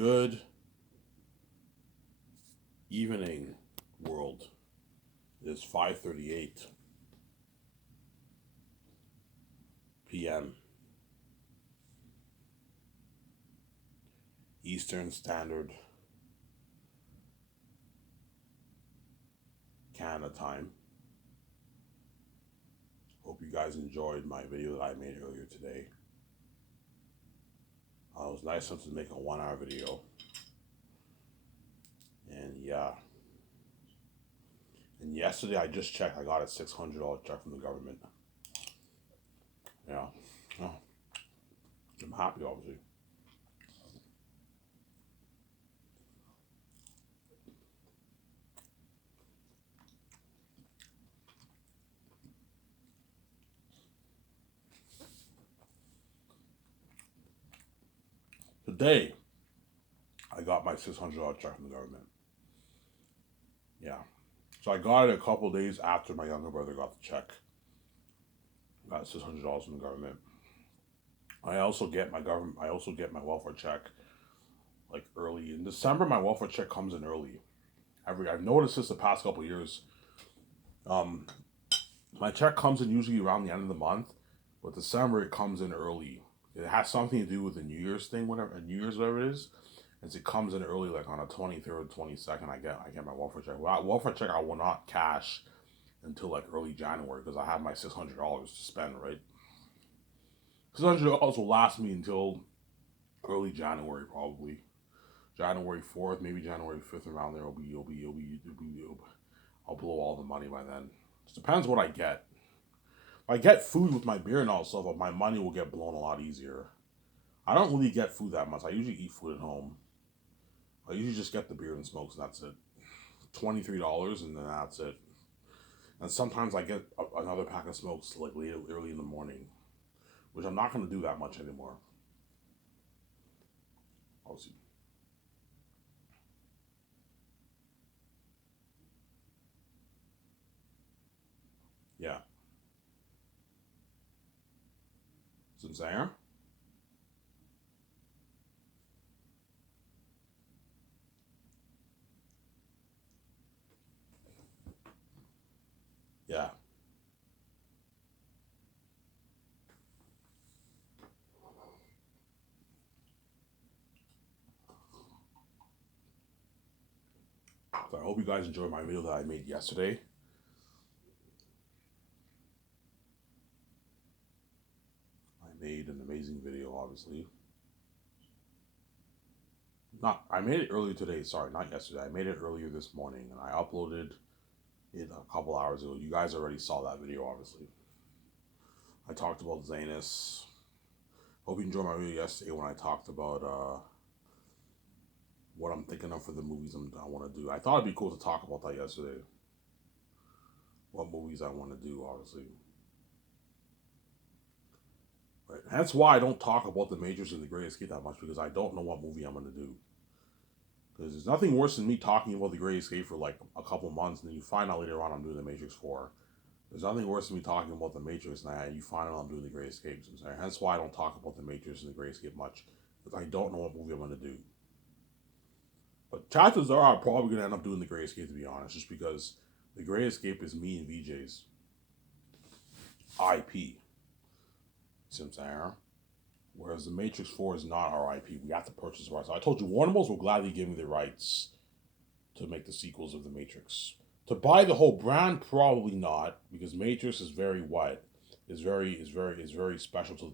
Good evening, world. It is 5:38 p.m. Eastern Standard Canada time. Hope you guys enjoyed my video that I made earlier today. It was nice enough to make a 1 hour video. And yeah. And yesterday I just checked, I got a $600 check from the government. Yeah. Oh, I'm happy, obviously. Today, I got my $600 check from the government. Yeah. So I got it a couple days after my younger brother got the check. Got $600 from the government. I also get my government. I also get my welfare check like early in December. My welfare check comes in early. I've noticed this the past couple of years. Um, my check comes in usually around the end of the month, but December it comes in early. It has something to do with the New Year's thing, whatever New Year's whatever it is. As it comes in early, like on the 23rd, 22nd, I get my welfare check. Well, welfare check I will not cash until like early January because I have my $600 to spend. Right, $600 will last me until early January probably. January 4th, maybe January 5th, around there. I'll blow all the money by then. It depends what I get. If I get food with my beer and all stuff, my money will get blown a lot easier. I don't really get food that much. I usually eat food at home. I usually just get the beer and smokes, and that's it. $23, and then that's it. And sometimes I get another pack of smokes like late, early in the morning, which I'm not going to do that much anymore. Obviously. Yeah. Some saying? Yeah. So I hope you guys enjoyed my video that I made yesterday. I made an amazing video, obviously. Not, I made it earlier today. Sorry, not yesterday. I made it earlier this morning, and I uploaded it a couple hours ago. You guys already saw that video, obviously. I talked about Zanus. Hope you enjoyed my video yesterday when I talked about what I'm thinking of for the movies I want to do. I thought it'd be cool to talk about that yesterday. What movies I want to do, obviously. Right. That's why I don't talk about the Matrix and the Great Escape that much because I don't know what movie I'm going to do. Because there's nothing worse than me talking about the Great Escape for like a couple months and then you find out later on I'm doing the Matrix 4. There's nothing worse than me talking about the Matrix and you find out I'm doing the Great Escape. So that's why I don't talk about the Matrix and the Great Escape much. Because I don't know what movie I'm going to do. But chances are I'm probably going to end up doing the Great Escape, to be honest. Just because the Great Escape is me and VJ's IP. See what I'm saying? Whereas the Matrix 4 is not our IP. We have to purchase the rights. So I told you, Warner Bros. Will gladly give me the rights to make the sequels of the Matrix. To buy the whole brand, probably not, because Matrix is very what? Is very special to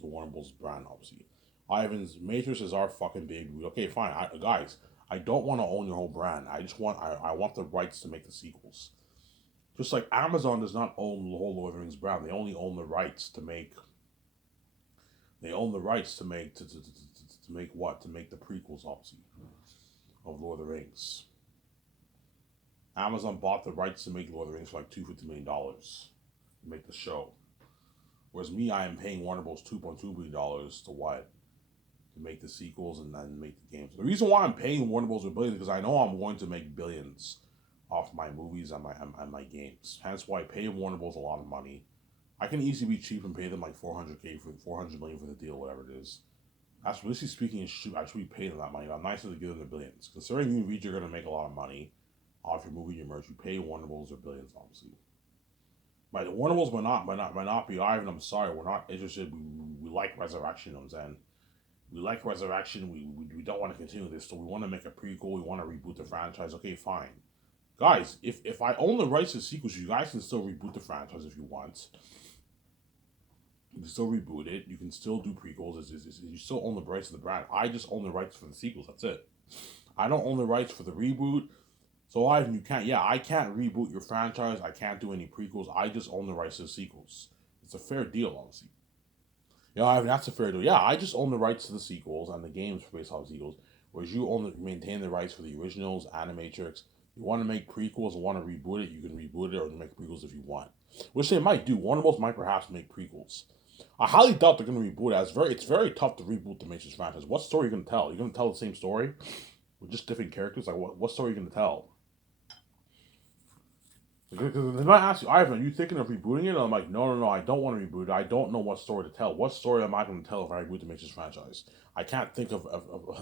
the Warner Bros. Brand, obviously. Ivan's Matrix is our fucking baby. Okay, fine. Guys, I don't want to own your whole brand. I want the rights to make the sequels. Just like Amazon does not own the whole Lord of the Rings brand. They only own the rights to make to make what? To make the prequels, obviously, of Lord of the Rings. Amazon bought the rights to make Lord of the Rings for like $250 million to make the show. Whereas me, I am paying Warner Bros. $2.2 billion to what? To make the sequels and then make the games. The reason why I'm paying Warner Bros. $1 billion is because I know I'm going to make billions off my movies and my games. Hence why I pay Warner Bros. A lot of money. I can easily be cheap and pay them like $400 million for the deal, whatever it is. That's really speaking, I should be paying them that money. I'm nicer to give them the billions. Considering you read you're gonna make a lot of money off your movie, your merch, you pay Warner Bros. Their billions, obviously. But the Warner Bros. Might not be Ivan. I'm sorry, we're not interested. We like Resurrection, you know what I'm saying? We like Resurrection. We don't want to continue this, so we want to make a prequel. We want to reboot the franchise. Okay, fine, guys. If I own the rights to sequels, you guys can still reboot the franchise if you want. You can still reboot it. You can still do prequels. You still own the rights to the brand. I just own the rights for the sequels. That's it. I don't own the rights for the reboot. So Ivan, you can't. Yeah, I can't reboot your franchise. I can't do any prequels. I just own the rights to the sequels. It's a fair deal, honestly. Yeah, Ivan, that's a fair deal. Yeah, I just own the rights to the sequels and the games based off the sequels, whereas you maintain the rights for the originals, Animatrix. You want to make prequels and want to reboot it, you can reboot it or make prequels if you want, which they might do. Warner Bros. Might perhaps make prequels. I highly doubt they're going to reboot it. It's very tough to reboot the Matrix franchise. What story are you going to tell? You're going to tell the same story with just different characters. Like what story are you going to tell? Because they might ask you, Ivan, are you thinking of rebooting it? And I'm like, no, I don't want to reboot it. I don't know what story to tell. What story am I going to tell if I reboot the Matrix franchise? I can't think of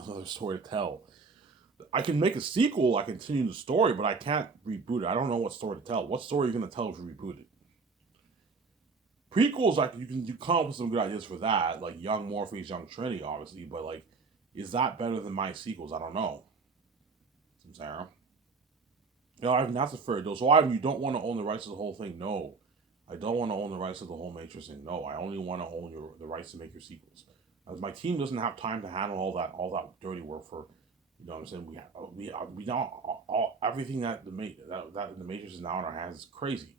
another story to tell. I can make a sequel, I continue the story, but I can't reboot it. I don't know what story to tell. What story are you going to tell if you reboot it? Prequels, like you come up with some good ideas for that, like Young Morpheus, Young Trinity, obviously, but like, is that better than my sequels? I don't know. Sarah. You know, Ivan, that's a fair deal. So, Ivan, you don't want to own the rights to the whole thing? No. I don't want to own the rights to the whole Matrix thing. No, I only want to own the rights to make your sequels. As my team doesn't have time to handle all that dirty work for, you know what I'm saying? We don't everything that the Matrix is now in our hands is crazy.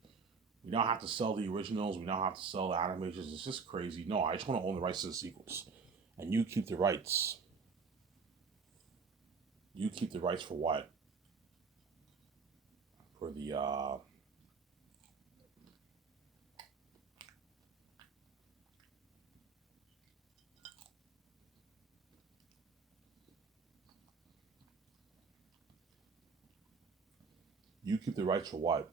We now have to sell the originals. We now have to sell the animations. It's just crazy. No, I just want to own the rights to the sequels, and you keep the rights. You keep the rights for what? For the you keep the rights for what?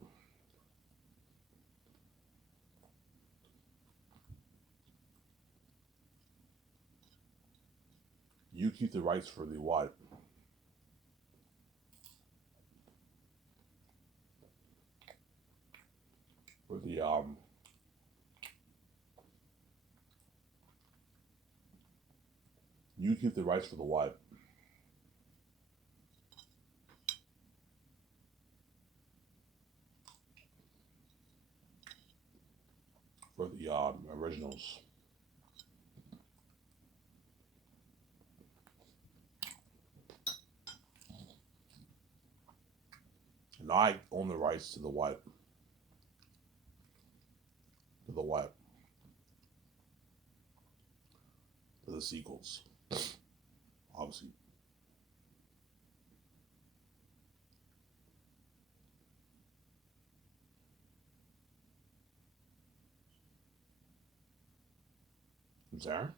You keep the rights for the what? For the you keep the rights for the what? For the originals. And I own the rights to the what? To the what? To the sequels. Obviously. There.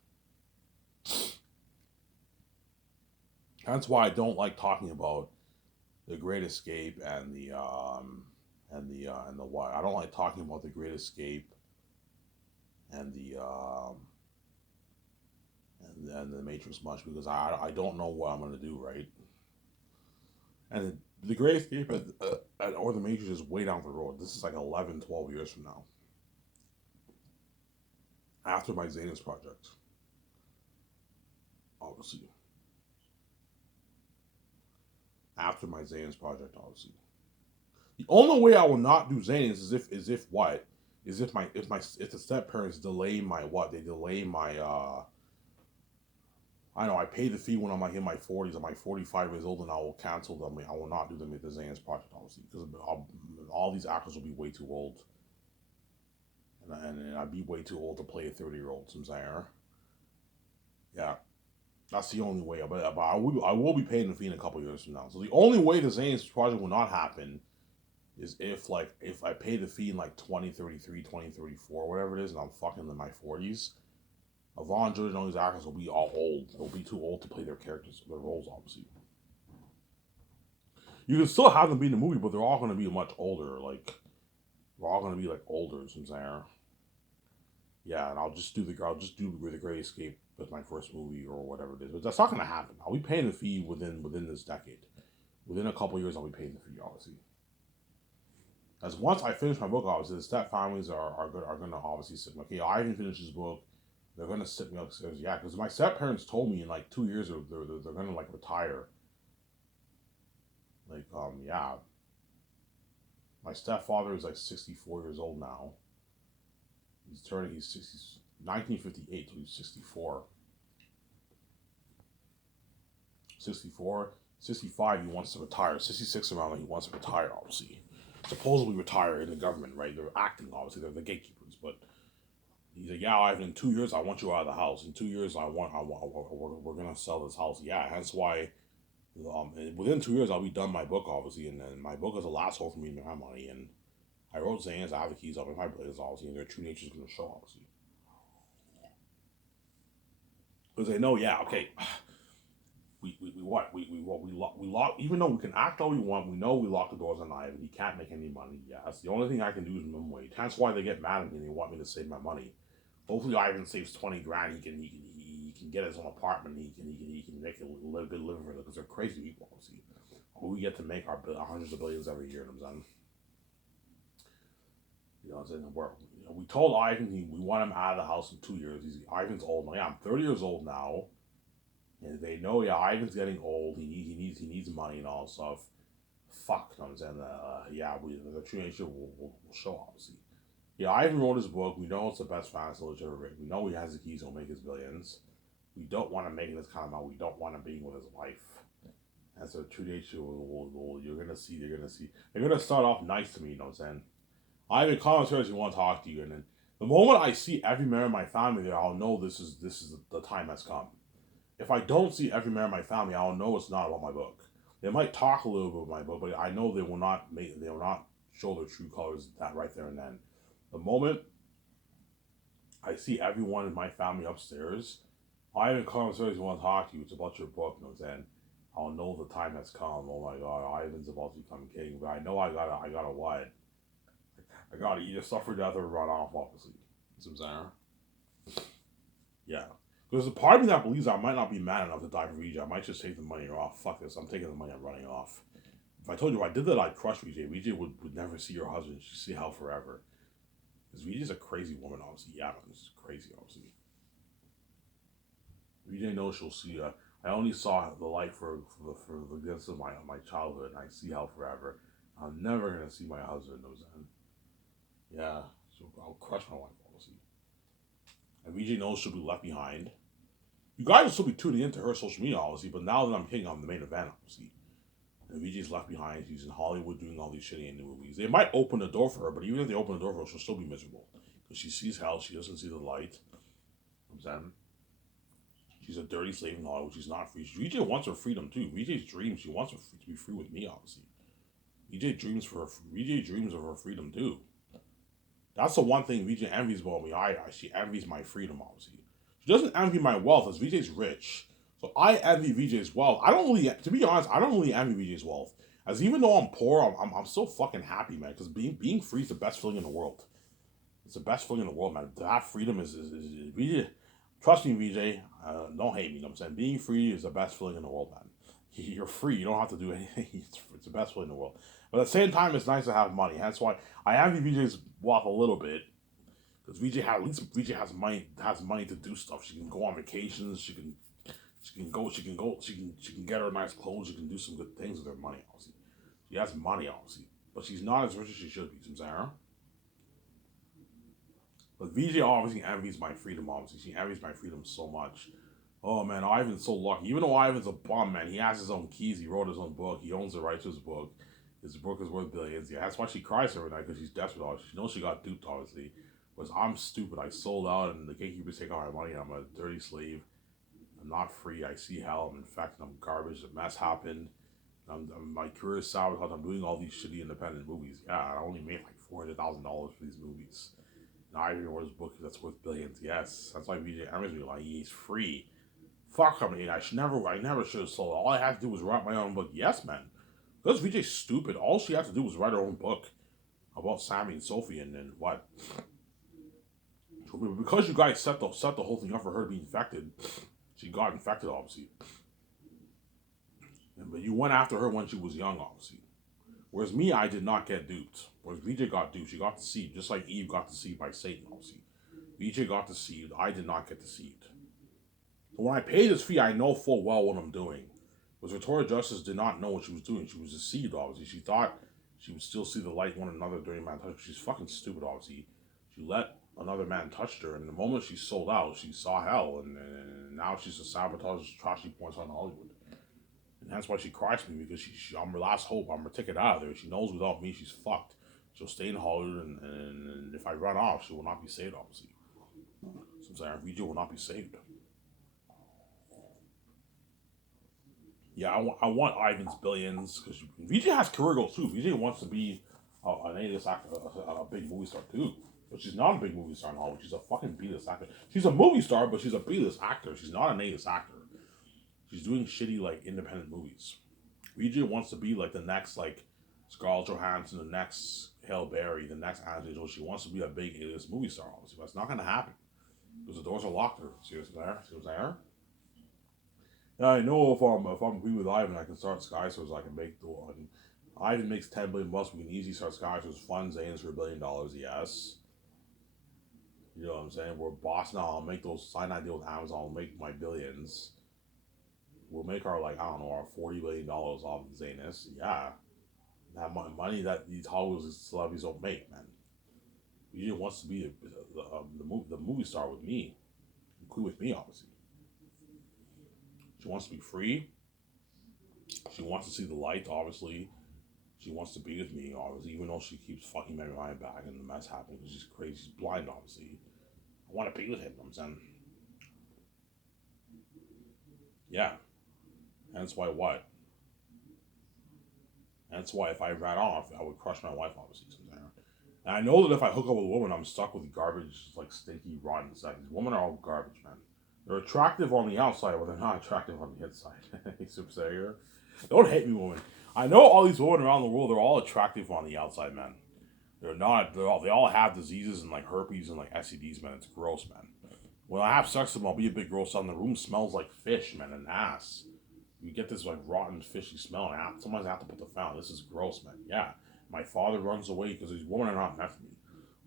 That's why I don't like talking about the Great Escape and the what. I don't like talking about the Great Escape and the Matrix much because I don't know what I'm gonna do, right. And the Great Escape or the Matrix is way down the road. This is like 11, 12 years from now. After my Xanus project, obviously. After my Xanus project, obviously. The only way I will not do Xanus is if what? Is if the step parents delay my what? They delay my I know I pay the fee when I'm like in my 40s. I'm like 45 years old, and I will cancel them. I will not do them with the Xanus project, obviously, because all these actors will be way too old, and I'd be way too old to play a 30-year-old. Since I are, yeah, that's the only way. But I will be paying the fee in a couple years from now. So the only way the Xanus project will not happen is if I pay the fee in like 2033, 2034, whatever it is, and I'm fucking in my 40s. Yvonne, George, and all these actors will be all old. They'll be too old to play their characters, their roles, obviously. You can still have them be in the movie, but they're all going to be much older. Like, they're all going to be like older, since they are. Yeah, and I'll just do the Great Escape as my first movie or whatever it is. But that's not gonna happen. I'll be paying the fee within this decade. Within a couple years, I'll be paying the fee, obviously. As once I finish my book, obviously, the step families are gonna obviously sit me. Okay, I haven't finished this book. They're gonna sit me upstairs. Yeah, because my step parents told me in like 2 years they're gonna like retire. Like yeah, my stepfather is like 64 years old now. He's 60, 1958, so he's 64. 64, 65, he wants to retire. 66 around, he wants to retire, obviously. Supposedly retire in the government, right? They're acting, obviously, they're the gatekeepers. But he's like, yeah, Ivan, in 2 years, I want you out of the house. In 2 years, we're going to sell this house. Yeah, hence why, within 2 years, I'll be done my book, obviously. And then my book is the last hope for me to make my money. And I wrote Zane's, I have the keys, I'll make my blades, obviously. And their true nature is going to show, obviously. Because they know, yeah, okay, we lock, even though we can act all we want, we know we lock the doors on Ivan. He can't make any money. Yeah, that's the only thing I can do is minimum wage. That's why they get mad at me and they want me to save my money. Hopefully Ivan saves 20 grand. He can get his own apartment. He can make a good living for it because they're crazy people. See, we get to make our hundreds of billions every year. You know what I'm saying? We told Ivan we want him out of the house in 2 years. Ivan's old now. Yeah, I'm 30 years old now. And they know, yeah, Ivan's getting old. He needs money and all that stuff. Fuck, you know what I'm saying? Yeah, the true nature will show, obviously. Yeah, Ivan wrote his book. We know it's the best fantasy literature ever written. We know he has the keys. He'll make his billions. We don't want him making this kind of money. We don't want him being with his wife. And so true nature you're gonna see. They're gonna start off nice to me. You know what I'm saying? Ivan, comments if you want to talk to you, and then the moment I see every member of my family there, I'll know this is the time has come. If I don't see every member of my family, I'll know it's not about my book. They might talk a little bit about my book, but I know they will not show their true colors that right there and then. The moment I see everyone in my family upstairs, I even come upstairs and want to talk to you. It's about your book, you know what I'm saying? I'll know the time has come. Oh my god, Ivan's about to become king, but I know I gotta what? I gotta either suffer death or run off, obviously. You know what I'm saying? Yeah. There's a part of me that believes I might not be mad enough to die for VJ. I might just take the money and off. Fuck this. I'm taking the money. I'm running off. If I told you if I did that, I'd crush VJ. VJ would never see her husband. She'd see hell forever. Because VJ's a crazy woman, obviously. Yeah, she's crazy, obviously. VJ knows she'll see. I only saw the light for the gifts of my childhood, and I see hell forever. I'm never gonna see my husband. Knows that. Yeah, so I'll crush my wife, obviously. And VJ knows she'll be left behind. You guys will still be tuning into her social media, obviously, but now that I'm king, I'm the main event, obviously. And VJ's left behind. She's in Hollywood doing all these shitty indie movies. They might open the door for her, but even if they open the door for her, she'll still be miserable. Because she sees hell, she doesn't see the light. You know what I'm saying? She's a dirty slave in Hollywood. She's not free. VJ wants her freedom too. VJ's dreams. She wants her to be free with me, obviously. VJ dreams of her freedom too. That's the one thing VJ envies about me. She envies my freedom, obviously. She doesn't envy my wealth, as VJ's rich. So I envy VJ's wealth. I don't really, to be honest, I don't really envy VJ's wealth. As even though I'm poor, I'm so fucking happy, man. Because being free is the best feeling in the world. It's the best feeling in the world, man. To have freedom is VJ. Trust me, VJ. Don't hate me. You know what I'm saying? Being free is the best feeling in the world, man. You're free. You don't have to do anything. It's the best feeling in the world. But at the same time, it's nice to have money. That's why I envy VJ's wealth a little bit. Because VJ has money to do stuff. She can go on vacations. She can get her nice clothes. She can do some good things with her money. Obviously, she has money, obviously, but she's not as rich as she should be. You know what I'm saying? But VJ obviously envies my freedom. Obviously, she envies my freedom so much. Oh man, Ivan's so lucky. Even though Ivan's a bum, man, he has his own keys. He wrote his own book. He owns the rights to his book. His book is worth billions. Yeah, that's why she cries every night because she's desperate. She knows she got duped, obviously. Whereas I'm stupid. I sold out, and the gatekeepers take all my money. I'm a dirty slave. I'm not free. I see hell. I'm infected. I'm garbage. A mess happened. My career is sour because I'm doing all these shitty independent movies. Yeah, I only made like $400,000 for these movies. Now I even wrote his book that's worth billions. Yes, that's why VJ Emmons me like he's free. Fuck him. I never should have sold it. All I had to do was write my own book. Yes, man. Because VJ's stupid. All she had to do was write her own book about Sammy and Sophie and what. Because you guys set the whole thing up for her to be infected, she got infected, obviously. But you went after her when she was young, obviously. Whereas me, I did not get duped. Whereas VJ got duped. She got deceived, just like Eve got deceived by Satan, obviously. VJ got deceived. I did not get deceived. But when I paid this fee, I know full well what I'm doing. Because Victoria Justice did not know what she was doing. She was deceived, obviously. She thought she would still see the light one another during man touch. She's fucking stupid, obviously. She let another man touch her, and the moment she sold out, she saw hell, and now she's a sabotage, trashy points on Hollywood. And that's why she cries for me, because I'm her last hope. I'm her ticket out of there. She knows without me, she's fucked. She'll stay in Hollywood, and if I run off, she will not be saved, obviously. So I'm saying, VJ will not be saved. Yeah, I want Ivan's billions, because VJ has career goals too. VJ wants to be an A-list actor, a big movie star too. But she's not a big movie star in Hollywood. She's a fucking B-list actor. She's a movie star, but she's a B-list actor. She's not an A-list actor. She's doing shitty, like, independent movies. VJ wants to be, like, the next, like, Scarlett Johansson, the next Halle Berry, the next Angelina Jolie. She wants to be a big A-list movie star, obviously. But it's not going to happen. Because the doors are locked. See what's there? See what's there? Yeah, I know if I'm be with Ivan, I can start Sky Stars. I can make the one. Ivan makes $10 billion bucks. We can easily start Sky Stars. Fund Zane's for $1 billion. Yes. You know what I'm saying? We're boss now. I'll make those sign that deal with Amazon. I'll make my billions. We'll make our, like, I don't know, our $40 billion off of Zanus. Yeah. That money that these Hollywood celebrities don't make, man. He just wants to be the movie star with me. Include with me, obviously. She wants to be free. She wants to see the light, obviously. She wants to be with me, obviously, even though she keeps fucking my mind back and the mess happening because she's crazy. She's blind, obviously. I want to be with him, I'm saying. Yeah. Hence why what? Hence why if I ran off, I would crush my wife, obviously. And I know that if I hook up with a woman, I'm stuck with garbage, like stinky, rotten sex. Women are all garbage, man. They're attractive on the outside, but they're not attractive on the inside. Super Sayer. Don't hate me, woman. I know all these women around the world, they're all attractive on the outside, man. They're not, they all have diseases and like herpes and like STDs, man. It's gross, man. When I have sex with them, I'll be a bit gross. On the room smells like fish, man, and ass. You get this like rotten, fishy smell, and sometimes I have to put the fan. This is gross, man. Yeah. My father runs away because these women are not meant for me.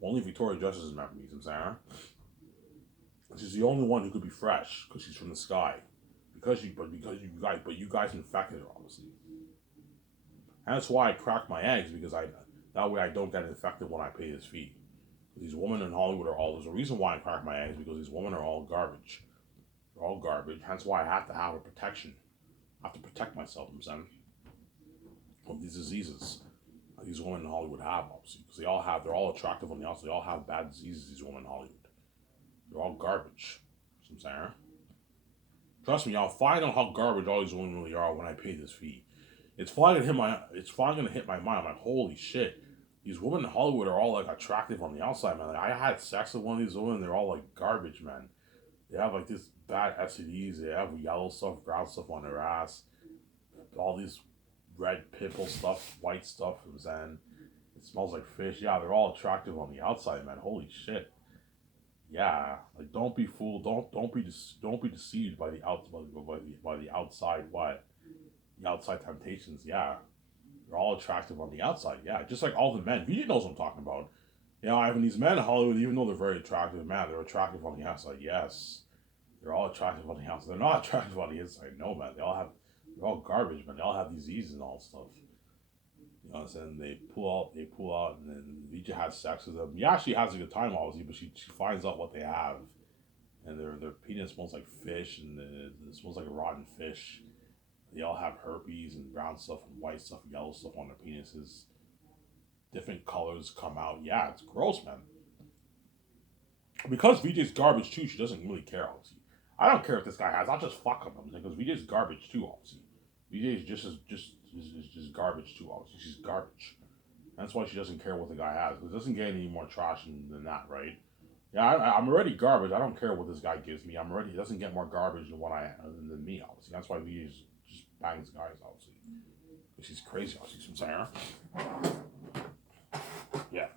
Only Victoria Justice is meant for me, you know what I'm saying? She's the only one who could be fresh because she's from the sky. But you guys infected her, obviously. And that's why I crack my eggs, because that way I don't get infected when I pay this fee. These women in Hollywood are all, there's a reason why I crack my eggs, because these women are all garbage. They're all garbage. Hence why I have to have a protection. I have to protect myself, I'm saying, from these diseases these women in Hollywood have, obviously, because they're all attractive on the outside. They all have bad diseases, these women in Hollywood. They're all garbage. You know what I'm saying? Trust me, I'll find out how garbage all these women really are when I pay this fee. It's finally gonna hit my mind. I'm like, holy shit. These women in Hollywood are all like attractive on the outside, man. Like, I had sex with one of these women, they're all like garbage, man. They have like this bad STDs, they have yellow stuff, brown stuff on their ass. All these red pimple stuff, white stuff, and it smells like fish. Yeah, they're all attractive on the outside, man. Holy shit. Yeah, like don't be fooled. Don't be deceived by the outside what the outside temptations. Yeah, they're all attractive on the outside. Yeah, just like all the men. You knows what I'm talking about. You know, Ivan, these men in Hollywood, even though they're very attractive, man, they're attractive on the outside. Yes, they're all attractive on the outside. They're not attractive on the inside. No, man. They're all garbage, man. They all have disease and all stuff. You know what I'm saying? They pull out, and then VJ has sex with them. Yeah, she has a good time, obviously, but she finds out what they have. And their penis smells like fish, and it smells like a rotten fish. They all have herpes and brown stuff and white stuff, and yellow stuff on their penises. Different colors come out. Yeah, it's gross, man. Because VJ's garbage too, she doesn't really care, obviously. I don't care if this guy has. I'll just fuck him, because VJ's garbage too, obviously. VJ's just garbage too, obviously. She's garbage. That's why she doesn't care what the guy has. Because it doesn't get any more trash than that, right? Yeah, I'm already garbage. I don't care what this guy gives me. He doesn't get more garbage than me, obviously. That's why VJ just bangs guys, obviously. Because she's crazy, obviously. You know what I'm saying? Yeah.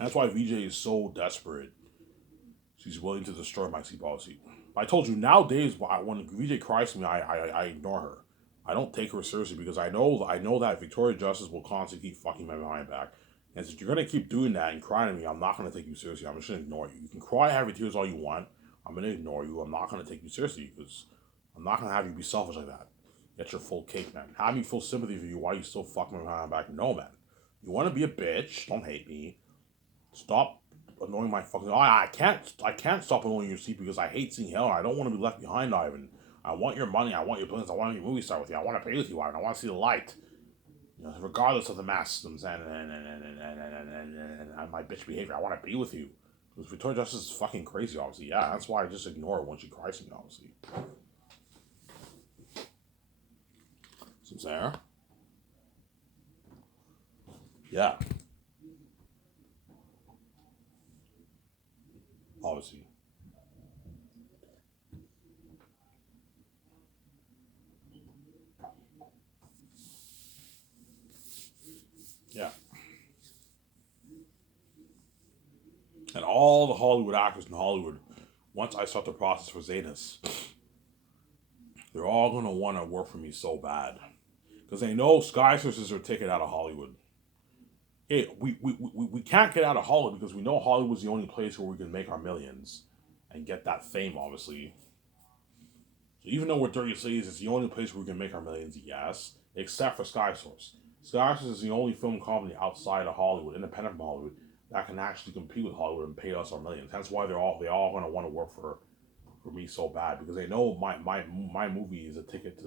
That's why VJ is so desperate. She's willing to destroy my sleep policy. I told you nowadays when VJ cries to me, I ignore her. I don't take her seriously because I know that Victoria Justice will constantly keep fucking my behind back. And since you're gonna keep doing that and crying to me, I'm not gonna take you seriously. I'm just gonna ignore you. You can cry, have your tears all you want. I'm gonna ignore you. I'm not gonna take you seriously because I'm not gonna have you be selfish like that. Get your full cake, man. Have me full sympathy for you. Why you still fucking my behind back? No, man. You want to be a bitch? Don't hate me. Stop annoying my fucking. I can't stop annoying your seat because I hate seeing hell. I don't want to be left behind, Ivan. I want your money. I want your billions. I want your movie star with you. I want to pay with you, Ivan. I want to see the light. Regardless of the mess, and my bitch behavior, I want to be with you. Because Victoria Justice is fucking crazy, obviously. Yeah, that's why I just ignore her when she cries to me, obviously. So Sarah? Yeah. Obviously. Yeah. And all the Hollywood actors in Hollywood, once I start the process for Zanus, they're all gonna want to work for me so bad. Because they know Skyscrapers are a ticket out of Hollywood. Hey, we can't get out of Hollywood because we know Hollywood's the only place where we can make our millions and get that fame, obviously. So even though we're dirty cities, it's the only place where we can make our millions, yes, except for Sky Source. Sky Source is the only film company outside of Hollywood, independent from Hollywood, that can actually compete with Hollywood and pay us our millions. That's why they all gonna want to work for me so bad because they know my movie is a ticket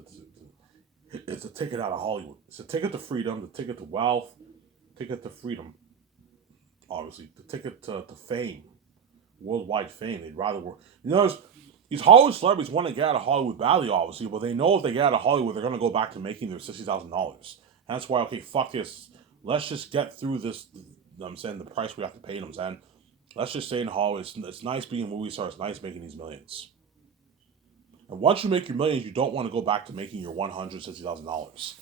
it's a ticket out of Hollywood. It's a ticket to freedom, the ticket to wealth, ticket to freedom, obviously, the ticket to fame, worldwide fame. They'd rather work. These Hollywood celebrities want to get out of Hollywood badly, obviously, but they know if they get out of Hollywood, they're going to go back to making their $60,000. That's why, okay, fuck this. Let's just get through this. I'm saying the price we have to pay them. I'm saying, let's just stay in Hollywood. It's nice being a movie star. It's nice making these millions. And once you make your millions, you don't want to go back to making your $160,000.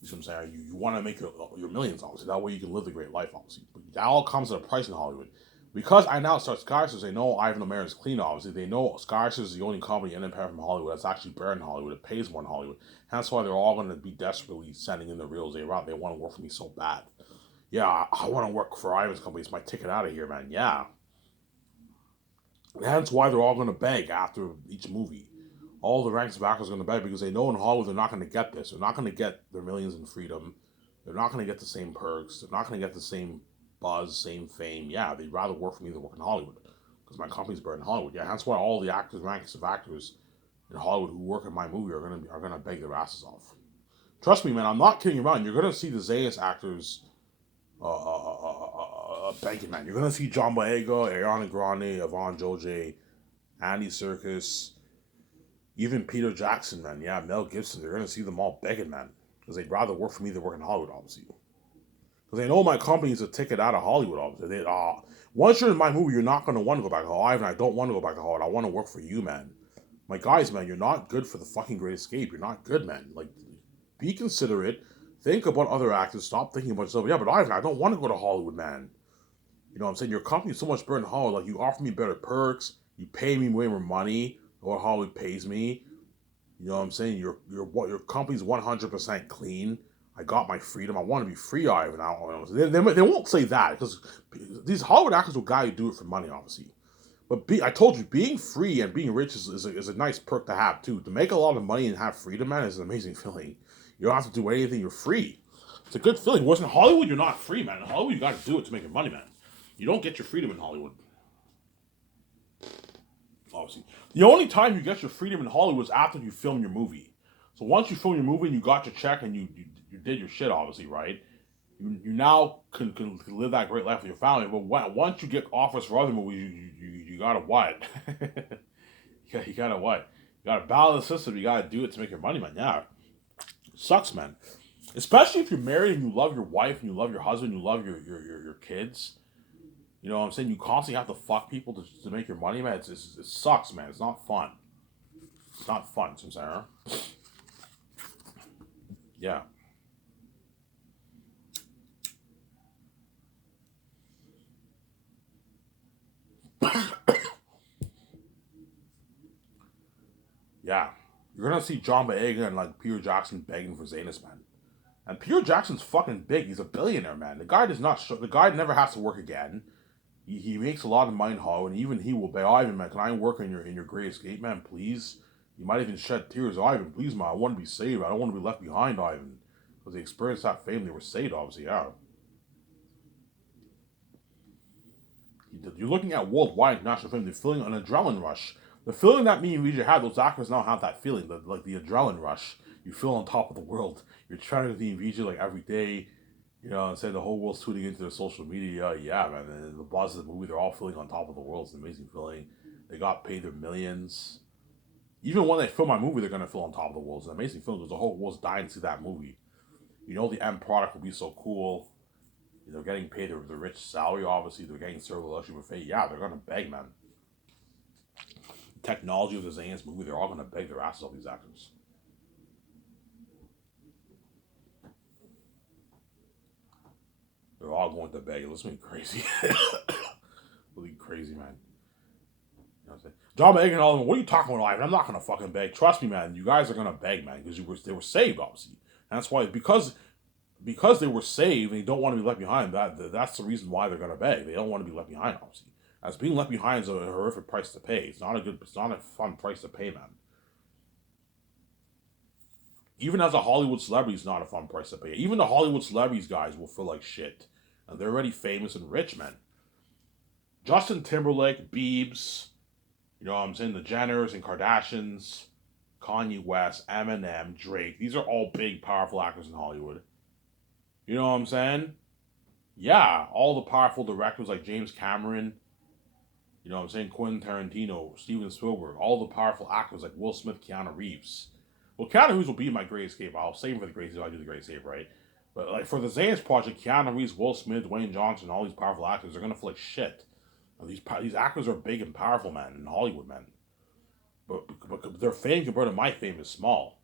You see what I'm saying? You want to make your millions, obviously. That way you can live the great life, obviously. But that all comes at a price in Hollywood. Because I now start Skyscrapers, they know Ivan Lemaire is clean, obviously. They know Skyscrapers is the only company independent from Hollywood that's actually better in Hollywood. It pays more in Hollywood. That's why they're all going to be desperately sending in their reels. They want to work for me so bad. Yeah, I want to work for Ivan's company. It's my ticket out of here, man. Yeah. That's why they're all going to beg after each movie. All the ranks of actors are going to beg because they know in Hollywood they're not going to get this. They're not going to get their millions in freedom. They're not going to get the same perks. They're not going to get the same buzz, same fame. Yeah, they'd rather work for me than work in Hollywood because my company's better in Hollywood. Yeah, that's why all the actors, ranks of actors in Hollywood who work in my movie are gonna beg their asses off. Trust me, man. I'm not kidding around. You're gonna see the Zayas actors begging, man. You're gonna see John Boyega, Ariana Grande, Yvonne Joje, Andy Serkis, even Peter Jackson, man. Yeah, Mel Gibson. They're gonna see them all begging, man, because they'd rather work for me than work in Hollywood, obviously. Because they know my company is a ticket out of Hollywood, obviously. Once you're in my movie, you're not gonna want to go back to Hollywood. I don't want to go back to Hollywood. I want to work for you, man. My guys, man, you're not good for the fucking Great Escape. You're not good, man. Like, be considerate. Think about other actors. Stop thinking about yourself. Yeah, but I don't want to go to Hollywood, man. You know what I'm saying? Your company's so much better than Hollywood. Like, you offer me better perks. You pay me way more money than what Hollywood pays me. You know what I'm saying? Your company's 100% clean. I got my freedom. I want to be free, Ivan. They won't say that because these Hollywood actors will guy do it for money, obviously. But I told you, being free and being rich is a nice perk to have too. To make a lot of money and have freedom, man, is an amazing feeling. You don't have to do anything. You're free. It's a good feeling. Whereas in Hollywood, you're not free, man. In Hollywood, you got to do it to make your money, man. You don't get your freedom in Hollywood. Obviously, the only time you get your freedom in Hollywood is after you film your movie. So once you film your movie and you got your check and you did your shit, obviously, right? You now can live that great life with your family. But once you get offers for other movies, you gotta what? you gotta what? You gotta balance the system. You gotta do it to make your money, man. Yeah, it sucks, man. Especially if you're married and you love your wife and you love your husband, you love your kids. You know what I'm saying? You constantly have to fuck people to make your money, man. It sucks, man. It's not fun. It's not fun, Sarah. Yeah. Yeah. You're gonna see John Boyega and like Peter Jackson begging for Zanus, man. And Peter Jackson's fucking big. He's a billionaire, man. The guy does not. The guy never has to work again. He makes a lot of money in Hollywood, and even he will beg, Ivan, man, can I work in your Great Escape, man, please? You might even shed tears, Ivan, please, man, I want to be saved. I don't want to be left behind, Ivan. Because they experienced that fame, they were saved, obviously, yeah. You're looking at worldwide national fame, they're feeling an adrenaline rush. The feeling that me and Vijay had, those actors now have that feeling, like the adrenaline rush. You feel on top of the world. You're trying to be Vijay like every day. You know, and say the whole world's tuning into their social media. Yeah, man. And the buzz of the movie, they're all feeling on top of the world. It's an amazing feeling. They got paid their millions. Even when they film my movie, they're gonna feel on top of the world. It's an amazing film because the whole world's dying to see that movie. You know, the end product will be so cool. They're getting paid the rich salary. Obviously, they're getting served a luxury buffet. Yeah, they're gonna beg, man. Technology of the Zayn's movie, they're all gonna beg their asses off these actors. They're all going to beg. It's been crazy. Really crazy, man. You know what I'm saying? John Boyega and all of them, what are you talking about, Ivan? I'm not gonna fucking beg. Trust me, man. You guys are gonna beg, man, because they were saved, obviously. And that's why because they were saved and they don't want to be left behind. That's the reason why they're gonna beg. They don't want to be left behind, obviously. As being left behind is a horrific price to pay. It's not a fun price to pay, man. Even as a Hollywood celebrity, it's not a fun price to pay. Even the Hollywood celebrities guys will feel like shit. And they're already famous and rich, man. Justin Timberlake, Biebs, you know what I'm saying? The Jenners and Kardashians, Kanye West, Eminem, Drake. These are all big, powerful actors in Hollywood. You know what I'm saying? Yeah, all the powerful directors like James Cameron, you know what I'm saying? Quentin Tarantino, Steven Spielberg, all the powerful actors like Will Smith, Keanu Reeves. Well, Keanu Reeves will be my Great Escape. I'll save him for the Great Escape. I'll do the Great Escape, right? But like for the Zayn's project, Keanu Reeves, Will Smith, Dwayne Johnson, all these powerful actors are gonna feel like shit. These actors are big and powerful, man, in Hollywood, man. But their fame compared to my fame is small.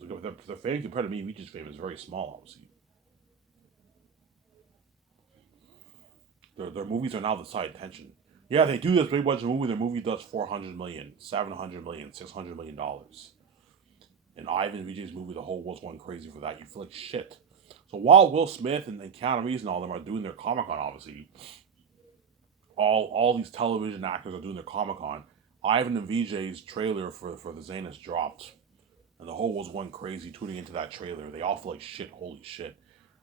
Their fame compared to me, Reach's fame is very small, obviously. Their movies are now the side attention. Yeah, they do this big budget movie. Their movie does 400 million, 700 million, $600 million. And Ivan Vijay's movie, the whole world's going crazy for that. You feel like shit. So while Will Smith and Keanu Reeves and all them are doing their Comic Con, obviously, all these television actors are doing their Comic Con. Ivan and Vijay's trailer for the Zanus dropped, and the whole world's going crazy tuning into that trailer. They all feel like shit. Holy shit!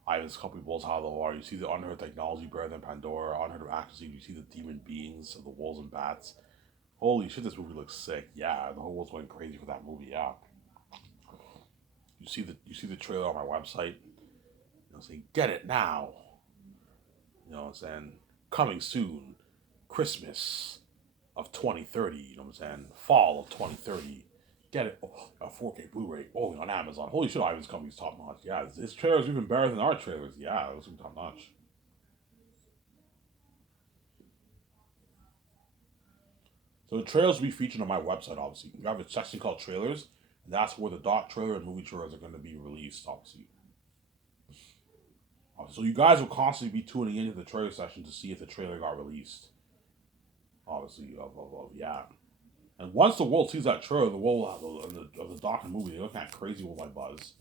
Ivan's company blows out of the water. You see the unheard technology better than Pandora, unheard accuracy. You see the demon beings of the wolves and bats. Holy shit! This movie looks sick. Yeah, the whole world's going crazy for that movie. Yeah. You see the trailer on my website. You know, saying get it now. You know what I'm saying? Coming soon. Christmas of 2030, you know what I'm saying? Fall of 2030. Get it? Oh, a 4K Blu-ray only on Amazon. Holy shit, Ivan's company's top notch. Yeah, his trailers are even better than our trailers. Yeah, those are top notch. So the trailers will be featured on my website, obviously. You have a section called trailers, and that's where the doc trailer and movie trailers are going to be released, obviously. So you guys will constantly be tuning into the trailer section to see if the trailer got released. Obviously, yeah. And once the world sees that trailer, the world of the doc and movie, they're looking at crazy with my buzz.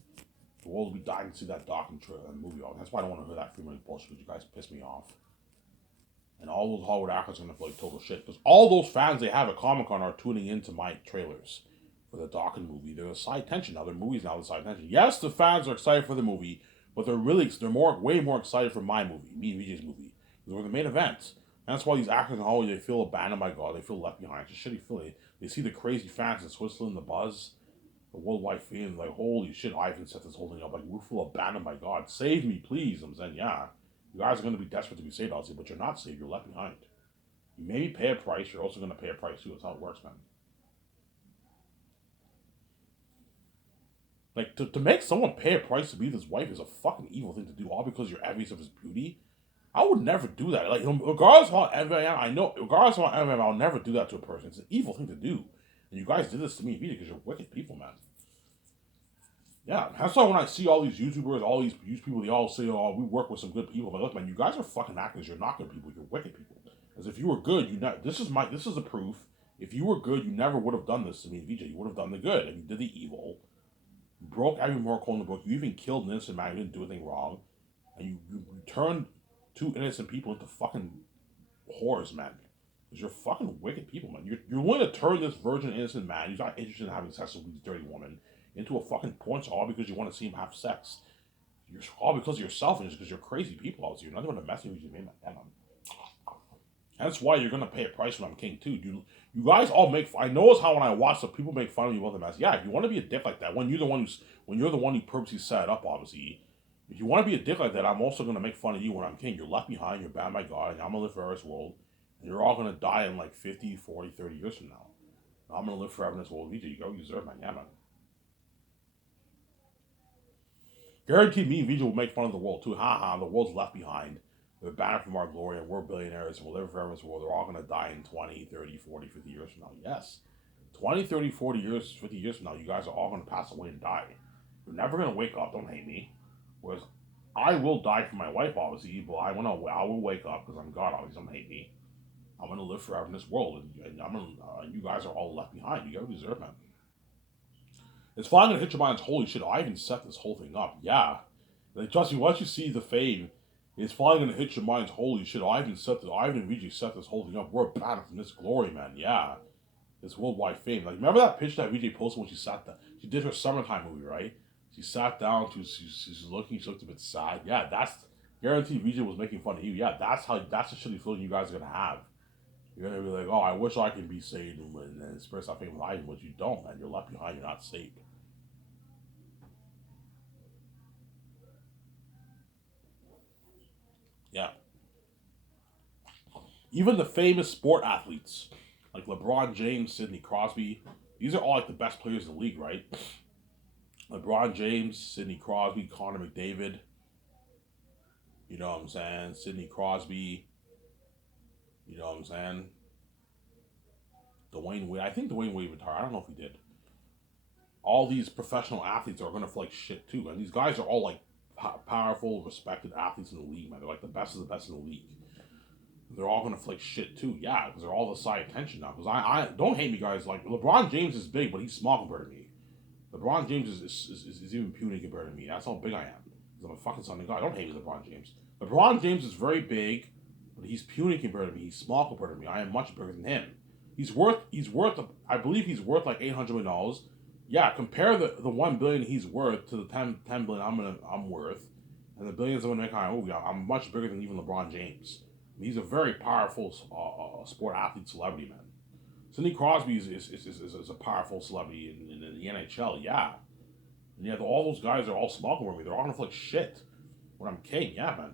The world will be dying to see that doc and trailer and movie. That's why I don't want to hear that free money bullshit because you guys piss me off. And all those Hollywood actors are going to feel like total shit because all those fans they have at Comic Con are tuning into my trailers for the doc and movie. They're a side tension now. Their movies now the side tension. Yes, the fans are excited for the movie, but they're way more excited for my movie, me and Vijay's movie, because we're the main event. And that's why these actors in Hollywood, they feel abandoned by God. They feel left behind. It's a shitty feeling. They see the crazy fans in Switzerland, the buzz, the worldwide fame, like, holy shit, Ivan set this whole thing up. Like, we feel abandoned by God. Save me, please. I'm saying, yeah, you guys are going to be desperate to be saved, obviously, but you're not saved. You're left behind. You maybe pay a price. You're also going to pay a price, too. That's how it works, man. Like, to make someone pay a price to be with his wife is a fucking evil thing to do, all because you're envious of his beauty. I would never do that. Like, regardless of how envy I am, I know, regardless of how envy I am, I'll never do that to a person. It's an evil thing to do. And you guys did this to me, because you're wicked people, man. Yeah, that's why when I see all these YouTubers, all these people, they all say, oh, we work with some good people. But look, man, you guys are fucking actors. You're not good people. You're wicked people. As if you were good, this is the proof. If you were good, you never would have done this to me, VJ. You would have done the good, and you did the evil. You broke every moral code in the book. You even killed an innocent man. You didn't do anything wrong, and you turned two innocent people into fucking whores, man. Because you're fucking wicked people, man. You're willing to turn this virgin innocent man who's not interested in having sex with these dirty woman into a fucking porn star all because you want to see him have sex. You're all because of yourself and just because you're crazy people out here. You're not even a message you made, man. That's why you're gonna pay a price when I'm king too. You guys all make. I notice how when I watch the people make fun of you about the mess. Yeah, if you want to be a dick like that, when you're the one who purposely set it up, obviously. If you want to be a dick like that, I'm also gonna make fun of you when I'm king. You're left behind. You're banned by God, and I'm gonna live forever in this world. And you're all gonna die in like 50, 40, 30 years from now. And I'm gonna live forever in this world. VJ, you go, you deserve, man. Yeah, man. Guaranteed, me and VJ will make fun of the world too. Ha ha. The world's left behind. They're banned from our glory, and we're billionaires, and we'll live forever in this world. They're all going to die in 20, 30, 40, 50 years from now. Yes. 20, 30, 40 years, 50 years from now, you guys are all going to pass away and die. You're never going to wake up. Don't hate me. Whereas I will die for my wife, obviously, but I will wake up because I'm God, obviously. Don't hate me. I'm going to live forever in this world, and you guys are all left behind. You got to deserve, man. It's finally going to hit your minds. Holy shit, I even set this whole thing up. Yeah. Like, trust me, once you see the fame, it's finally gonna hit your minds. Holy shit! Ivan and VJ set this whole thing up. We're banned from this glory, man. Yeah, this worldwide fame. Like, remember that picture that VJ posted when she sat down? She did her summertime movie, right? She sat down. She's looking. She looked a bit sad. Yeah, that's guaranteed. VJ was making fun of you. Yeah, that's the shitty feeling you guys are gonna have. You're gonna be like, oh, I wish I could be saved and express that fame with Ivan, but you don't, man. You're left behind. You're not saved. Yeah. Even the famous sport athletes like LeBron James, Sidney Crosby, these are all like the best players in the league, right? LeBron James, Sidney Crosby, Connor McDavid, you know what I'm saying? Sidney Crosby, you know what I'm saying? Dwayne Wade. I think Dwayne Wade retired. I don't know if he did. All these professional athletes are gonna feel like shit too, and these guys are all like powerful, respected athletes in the league, man. They're like the best of the best in the league. They're all gonna flake shit too. Yeah, because they're all the side attention now. Because I don't hate me, guys. Like LeBron James is big, but he's small compared to me. LeBron James is even puny compared to me. That's how big I am. Because I'm a fucking son of God. Don't hate me, LeBron James. LeBron James is very big, but he's puny compared to me. He's small compared to me. I am much bigger than him. He's worth. I believe he's worth like $800 million. Yeah, compare the 1 billion he's worth to the 10 billion I'm worth, and the billions I'm gonna make on a movie. I'm much bigger than even LeBron James. He's a very powerful sport athlete celebrity, man. Sidney Crosby is a powerful celebrity in the NHL, yeah. And yet all those guys are all small for me. They're all gonna feel like shit when I'm king, yeah, man.